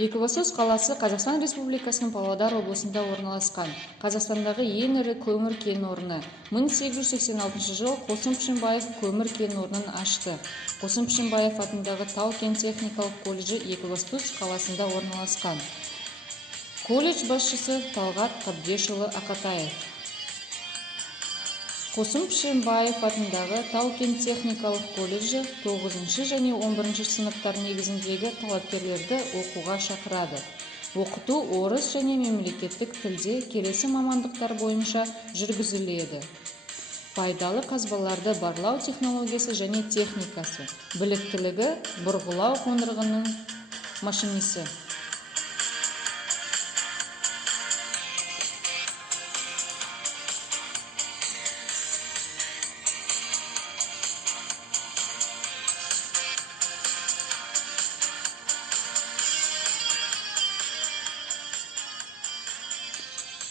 Екібастұз қаласы Қазақстан Республикасының Павлодар облысында орналасқан. Қазақстандағы ең ірі көмір кен орны. 1886 жылы Қосым Пішенбаев көмір кен орнын ашты. Қосым Пішенбаев атындағы Тау-кен техникалық колледжі Екібастұз қаласында орналасқан. Колледж басшысы Талғат Қабдешұлы Ақатаев. Қосым Пішенбаев атындағы Тау-кен техникалық колледжі 9 және 11 сыныптар негізіндегі талапкерлерді оқуға шақырады. Оқыту орыс және мемлекеттік тілде келесі мамандықтар бойынша жүргізіледі. Пайдалы қазбаларды барлау технологиясы және техникасы. Біліктілігі бұрғылау қондырғының машинисі.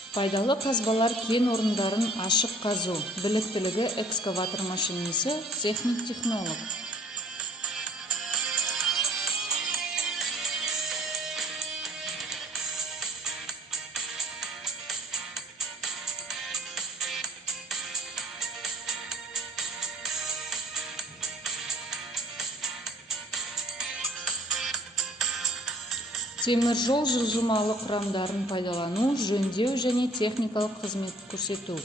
Пайдалы қазбалар кен орындарын ашық қазу. Біліктілігі экскаватор машинисі, техник-технолог. Темір жол жылжымалы құрамдарын пайдалану, жөндеу және техникалық қызмет көрсету.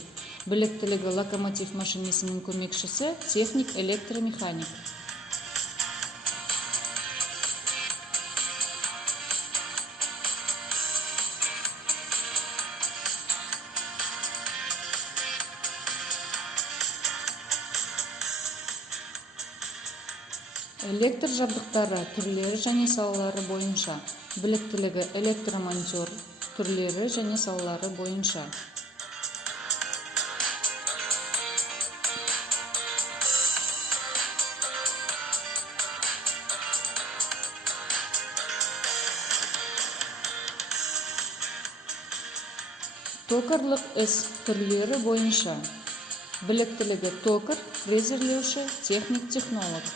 Біліктілігі локомотив машинисінің көмекшісі, техник электромеханик. Электр жабдықтары түрлері және салалары бойынша. Біліктілігі электромонтер түрлері және салалары бойынша. Токарлық іс түрлері бойынша. Біліктілігі токар, фрезерлеуші, техник-технолог.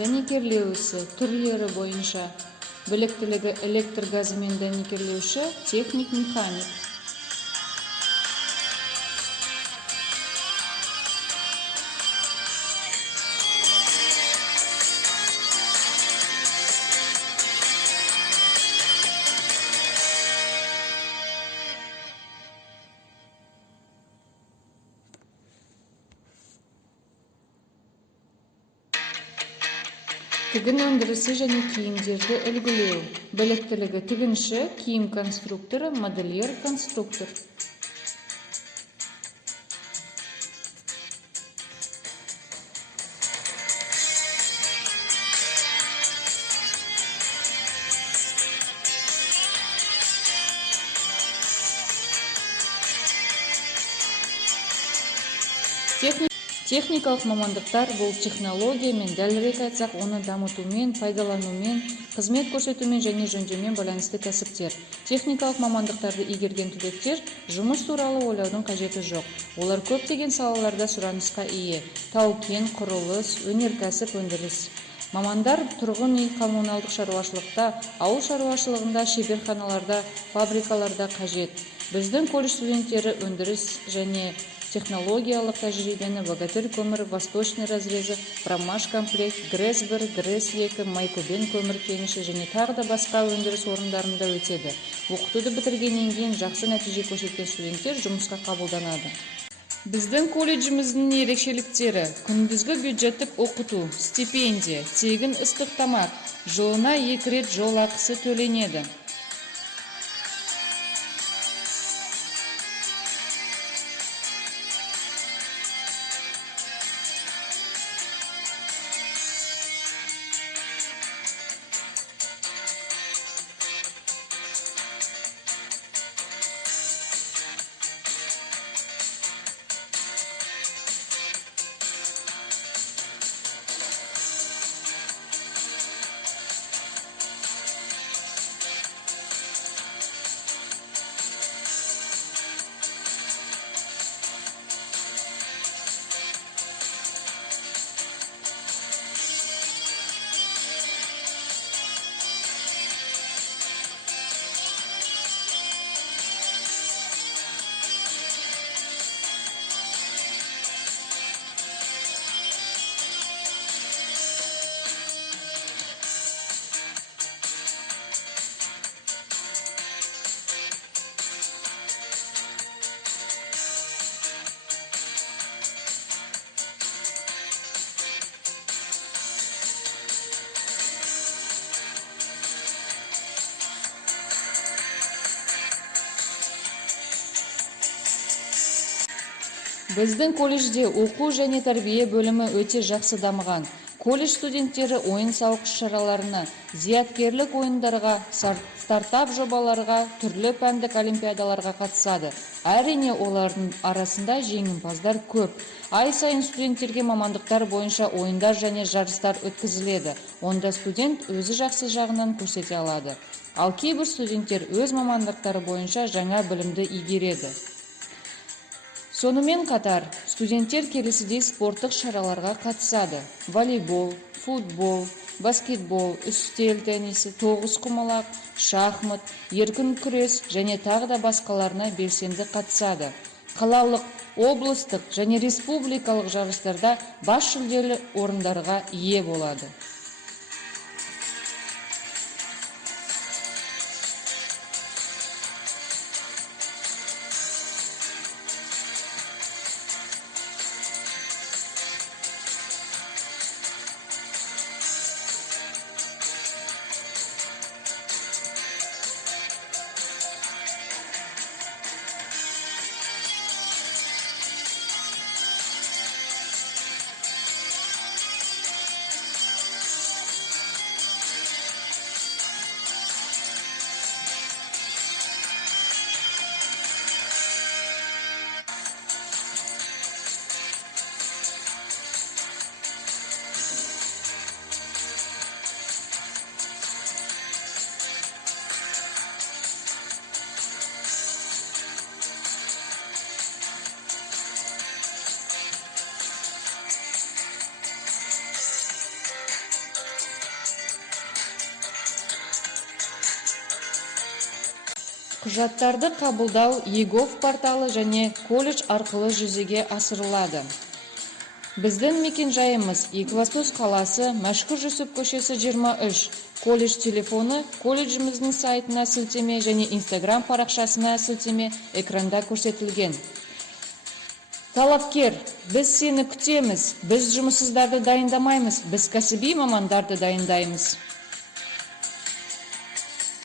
Дәнекерлеуші түрлері бойынша. Біліктілігі электр газымен дәнекерлеуші, техник-механик. Тігін өндірісі және киімдерді үлгілеу. Біліктілігі тігінші, киім конструкторы, модельер, конструктор. Техникалық мамандықтар бұл технологиямен, дәлірек айтсақ, оны дамытумен, пайдаланумен, қызмет көрсетумен және жөндеумен байланысты кәсіптер. Техникалық мамандықтарды игерген түлектер жұмыс туралы ойлаудың қажеті жоқ. Олар көптеген салаларда сұранысқа ие. Тау-кен, құрылыс, өнеркәсіп, өндіріс. Мамандар тұрғын үй, коммуналдық шаруашылықта, ауыл шаруашылығында, шеберханаларда, фабрикаларда қажет. Біздің колледж студенттері өндіріс және технологиялық тәжірибені Богатырь көмір, Восточный разрезі, Промаш комплект, ГРЭС-1, ГРЭС-2, Майкөбен көмір кеніші және тағы да басқа өндіріс орындарында өтеді. Оқытуды бітіргеннен кейін жақсы нәтиже көрсеткен студенттер жұмысқа қабылданады. Біздің колледжіміздің ерекшеліктері: күндізгі бюджеттік оқыту, стипендия, тегін ыстық тамақ, жылына 2 рет жол ақысы төленеді. Біздің колледжде оқу және тәрбие бөлімі өте жақсы дамыған. Колледж студенттері ойын-сауық шараларына, зияткерлік ойындарға, стартап жобаларға, түрлі пәндік олимпиадаларға қатысады. Әрине, олардың арасында жеңімпаздар көп. Ай сайын студенттерге мамандықтар бойынша ойындар және жарыстар өткізіледі. Онда студент өзі жақсы жағынан көрсете алады. Ал кейбір студенттер өз мамандықтары бойынша жаңа білімді игереді. Сонымен қатар, студенттер келесідей спорттық шараларға қатысады. Волейбол, футбол, баскетбол, үстел теннисі, тоғызқұмалақ, шахмат, еркін күрес және тағы да басқаларына белсенді қатысады. Қалалық, облыстық және республикалық жарыстарда бас жүлделі орындарға ие болады. Құжаттарды қабылдау ЕГОВ порталы және колледж арқылы жүзеге асырылады. Біздің мекенжайымыз Екібастұз қаласы, Мәшһүр Жүсіп көшесі 23. Колледж телефоны колледжіміздің сайтына сілтеме және Instagram парақшасына сілтеме экранда көрсетілген. Талапкер, біз сені күтеміз, біз жұмыссыздарды дайындамаймыз, біз кәсіби мамандарды дайындаймыз.